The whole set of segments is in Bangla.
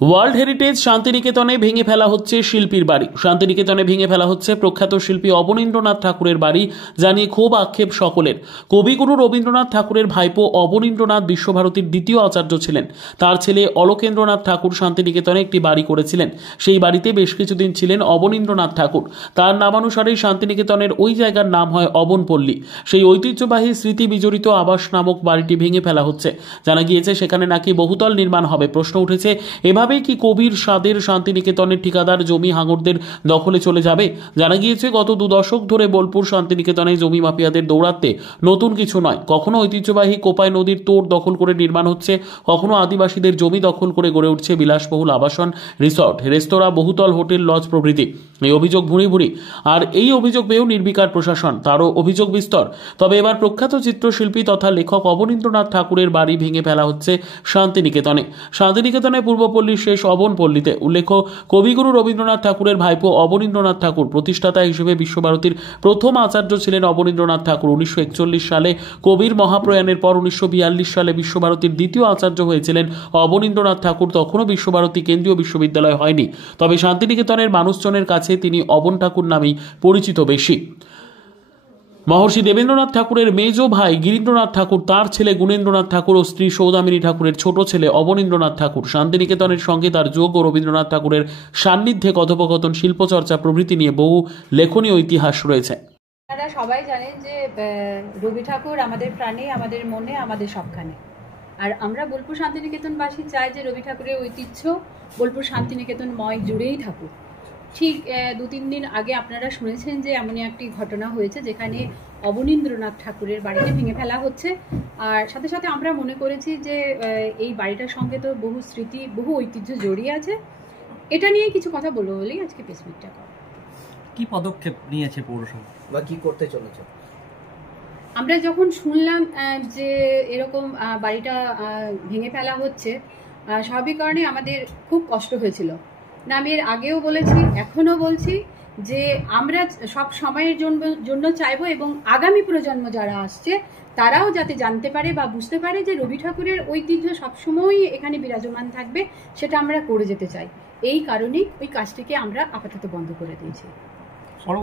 ওয়ার্ল্ড হেরিটেজ শান্তিনিকেতনে ভেঙে ফেলা হচ্ছে শিল্পীর বাড়ি। শান্তিনিকেতনে ভেঙে ফেলা হচ্ছে প্রখ্যাত শিল্পী অবনীন্দ্রনাথ ঠাকুরের বাড়ি, জানিয়ে ক্ষোভ আক্ষেপ সকলের। কবিগুরু রবীন্দ্রনাথ ঠাকুরের ভাইপো অবনীন্দ্রনাথ বিশ্বভারতীর দ্বিতীয় আচার্য ছিলেন। তার ছেলে অলোকেন্দ্রনাথ ঠাকুর শান্তিনিকেতনে একটি বাড়ি করেছিলেন। সেই বাড়িতে বেশ কিছুদিন ছিলেন অবনীন্দ্রনাথ ঠাকুর। তার নামানুসারেই শান্তিনিকেতনের ওই জায়গার নাম হয় অবনপল্লী। সেই ঐতিহ্যবাহী স্মৃতি বিজড়িত আবাস নামক বাড়িটি ভেঙে ফেলা হচ্ছে। জানা গিয়েছে সেখানে নাকি বহুতল নির্মাণ হবে। প্রশ্ন উঠেছে, এভাবেই কি কবির স্বাদের শান্তিনিকেতনের ঠিকাদার জমি হাঙরদের দখলে চলে যাবে? জানা গিয়েছে গত 2 দশক ধরে বোলপুর শান্তিনিকেতনে জমি মাফিয়াদের দৌরাত্মে নতুন কিছু নয়। কখনো ঐতিহ্যবাহী কোপাই নদীর তোড় দখল করে নির্মাণ হচ্ছে, কখনো আদিবাসীদের জমি দখল করে গড়ে উঠছে বিলাসবহুল আবাসন, রিসর্ট, রেস্তোরাঁ, বহুতল হোটেল, লজ প্রভৃতি। এই অভিযোগ ভুঁড়ি ভুঁড়ি, আর এই অভিযোগ পেয়েও নির্বিকার প্রশাসন, তারও অভিযোগ বিস্তর। তবে এবার প্রখ্যাত চিত্রশিল্পী তথা লেখক অবনীন্দ্রনাথ ঠাকুরের বাড়ি ভেঙে ফেলা হচ্ছে শান্তিনিকেতনে। শান্তিনিকেতনে পূর্বপল্লীর শেষ অবনপল্লীতে। উল্লেখ্য, কবিগুরু রবীন্দ্রনাথ ঠাকুরের ভাইপো অবনীন্দ্রনাথ ঠাকুর প্রতিষ্ঠাতা হিসেবে বিশ্বভারতীর প্রথম আচার্য ছিলেন অবনীন্দ্রনাথ ঠাকুর। 1941 সালে কবির মহাপ্রয়াণের পর 1942 সালে বিশ্বভারতীর দ্বিতীয় আচার্য হয়েছিলেন অবনীন্দ্রনাথ ঠাকুর। তখনও বিশ্বভারতী কেন্দ্রীয় বিশ্ববিদ্যালয় হয়নি, তবে শান্তিনিকেতনের মানুষজনের কাছে তিনি অবন ঠাকুর নামেই পরিচিত বেশি। মহর্ষি দেবেন্দ্রনাথ ঠাকুরের মেজ ভাই গিরীন্দ্রনাথ ঠাকুর, তার ছেলে গুণেন্দ্রনাথ ঠাকুর ও স্ত্রী সৌদামিনী ঠাকুরের ছোট ছেলে অবনীন্দ্রনাথ ঠাকুর। শান্তিনিকেতনের সঙ্গে তার যোগ ও রবীন্দ্রনাথ ঠাকুরের সান্নিধ্যে কথোপকথন, শিল্পচর্চা প্রভৃতি নিয়ে বহু লেখনীয় ইতিহাস রয়েছে। আপনারা সবাই জানেন যে রবি ঠাকুর আমাদের প্রাণে, আমাদের মনে, আমাদের সবখানে। আর আমরা বোলপুর শান্তিনিকেতনবাসী চাই যে রবি ঠাকুরের ঐতিহ্য বোলপুর শান্তিনিকেতনময় জুড়েই থাকুক। ঠিক 2-3 দিন আগে আপনারা শুনেছেন যে এমনই একটি ঘটনা হয়েছে যেখানে অবনীন্দ্রনাথ ঠাকুরের বাড়িতে ভেঙে ফেলা হচ্ছে। আর সাথে সাথে আমরা মনে করেছি যে এই বাড়িটার সঙ্গে তো বহু স্মৃতি, বহু ঐতিহ্য জড়িয়ে আছে। এটা নিয়ে কিছু কথা বলবো বলেই আজকে প্রেসমিটটা করা। কি পদক্ষেপ নিয়েছে পৌরসভা বা কি করতে চলেছে? আমরা যখন শুনলাম যে এরকম বাড়িটা ভেঙে ফেলা হচ্ছে, স্বাভাবিক কারণে আমাদের খুব কষ্ট হয়েছিল। না, আমি এর আগেও বলেছি, এখনও বলছি যে আমরা সব সময়ের জন্য চাইবো এবং আগামী প্রজন্ম যারা আসছে তারাও যাতে জানতে পারে বা বুঝতে পারে যে রবি ঠাকুরের ঐতিহ্য সবসময়ই এখানে বিরাজমান থাকবে, সেটা আমরা করে যেতে চাই। এই কারণেই ওই কাজটিকে আমরা আপাতত বন্ধ করে দিয়েছি।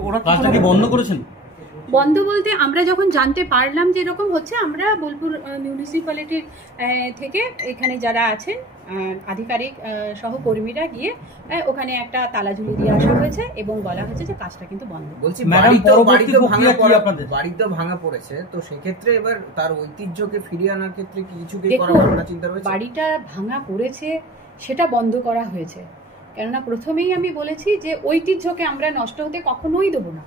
ওরা কাজটা কি বন্ধ করেছেন? বন্ধ বলতে আমরা যখন জানতে পারলাম যে এরকম হচ্ছে, আমরা বোলপুর মিউনিসিপ্যালিটির থেকে এখানে যারা আছেন আধিকারিক সহকর্মীরা গিয়ে ওখানে একটা তালা ঝুলি দিয়ে আসা হয়েছে এবং বলা হয়েছে যে কাজটা কিন্তু বন্ধ। বলছি বাড়ি তো ভাঙা পড়েছে, তো সেক্ষেত্রে এবার তার ঐতিহ্যকে ফিরিয়ে আনার ক্ষেত্রে কিছু কি করার ভাবনা চিন্তা রয়েছে? বাড়িটা ভাঙা পড়েছে, সেটা বন্ধ করা হয়েছে। কেননা প্রথমেই আমি বলেছি যে ঐতিহ্যকে আমরা নষ্ট হতে কখনোই দেবো না।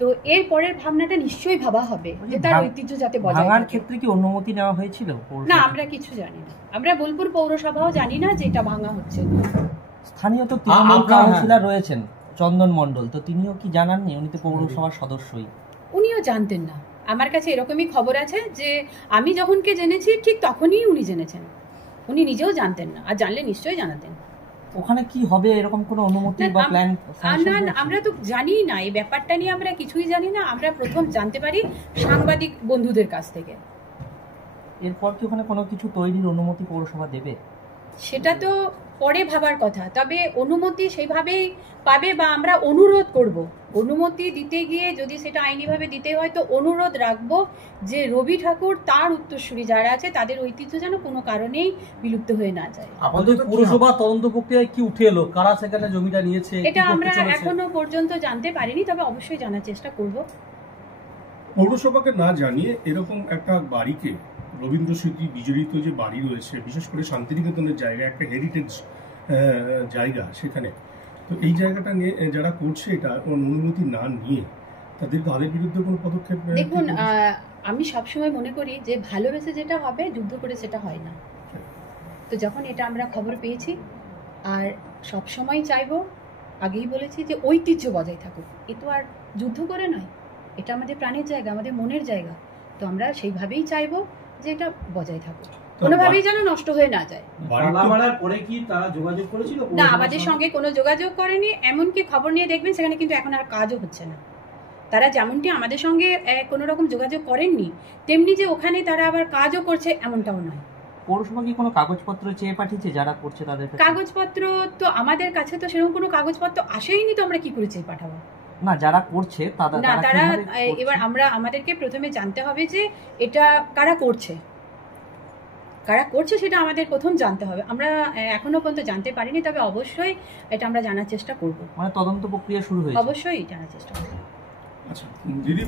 তো এর পরের ভাবনাটা নিশ্চয়ই ভাবা হবে যে তার ঐতিহ্য যাতে বজায় থাকে। ভাঙার ক্ষেত্রে কি অনুমতি নেওয়া হয়েছিল? না, আমরা কিছু জানি না। আমরা বোলপুর পৌরসভাও জানি না যে এটা ভাঙা হচ্ছে। স্থানীয় তো তৃণমূল কাউন্সিলর রয়েছেন চন্দন মণ্ডল, তো তিনিও কি জানাননি? উনি তো পৌরসভার সদস্যই। উনিও জানতেন না। আমার কাছে এরকমই খবর আছে যে আমি যখনকে জেনেছি ঠিক তখনই উনি জেনেছেন। উনি নিজেও জানতেন না, আর জানলে নিশ্চয়ই জানাতেন। ওখানে কি হবে এরকম কোনো অনুমতি বা প্ল্যান? না, আমরা তো জানি না, এই ব্যাপারটা নিয়ে আমরা কিছুই জানি না। আমরা প্রথম জানতে পারি সাংবাদিক বন্ধুদের কাছ থেকে। এরপর কি ওখানে কোনো কিছু তৈরির অনুমতি পৌরসভা দেবে? সেটা তো পরে ভাবার কথা। তবে অনুমতি সেইভাবেই পাবে বা আমরা অনুরোধ করব। অনুমতি দিতে গিয়ে যদি সেটা আইনিভাবে দিতে হয় তো অনুরোধ রাখবো যে রবি ঠাকুর, তার উত্তরসূরি যারা আছে তাদের ঐতিহ্য যেন কোনো কারণেই বিলুপ্ত হয়ে না যায়। আমাদের পৌরসভা তদন্ত প্রক্রিয়ায় কি উঠে এলো? কারা সেখানে জমিটা নিয়েছে? এটা আমরা এখনো পর্যন্ত জানতে পারিনি, তবে অবশ্যই জানার চেষ্টা করব। পৌরসভাকে না জানিয়ে এরকম একটা বাড়িকে, রবীন্দ্র স্মৃতি বিজড়িত যে বাড়ি রয়েছে, বিশেষ করে শান্তিনিকেতনের জায়গা, একটা হেরিটেজ জায়গা, সেখানে তো এই জায়গাটা নিয়ে যারা করছে এটা অনুমতি না নিয়ে তাদের বিরুদ্ধে কোনো পদক্ষেপ? দেখুন, আমি সবসময় মনে করি যে ভালোবেসে যেটা হবে, যুদ্ধ করে সেটা হয় না। তো যখন এটা আমরা খবর পেয়েছি, আর সবসময় চাইবো, আগেই বলেছি যে ঐতিহ্য বজায় থাকুক। এ তো আর যুদ্ধ করে নয়, এটা আমাদের প্রাণের জায়গা, আমাদের মনের জায়গা। তো আমরা সেইভাবেই চাইবো যে এটা বজায় থাকুক, কোনোভাবেই যেন নষ্ট হয়ে না যায়। পরে কি তারা যোগাযোগ করেছিল? না, আমাদের সঙ্গে কোনো যোগাযোগ করেনি। এমনকি খবর নিয়ে দেখবেন সেখানে কিন্তু এখন আর কাজও হচ্ছে না। তারা যেমনটি আমাদের সঙ্গে কোনো রকম যোগাযোগ করেননি, তেমনি যে ওখানে তারা আবার কাজও করছে এমনটাও নয়। পৌরসভা কি কোনো কাগজপত্র চেয়ে পাঠিয়েছে যারা করছে তাদের কাছে? কাগজপত্র তো আমাদের কাছে তো সেরকম কোনো কাগজপত্র আসেইনি, তো আমরা কি করে চেয়ে পাঠাবো? না, যারা করছে না, তারা কিভাবে করছে? এবার আমাদেরকে প্রথমে জানতে হবে যে এটা কারা করছে সেটা আমাদের প্রথম জানতে হবে। আমরা এখনো পর্যন্ত জানতে পারিনি, তবে অবশ্যই এটা আমরা জানার চেষ্টা করব। মানে তদন্ত প্রক্রিয়া শুরু হয়েছে? অবশ্যই জানার চেষ্টা করব। আচ্ছা দিদি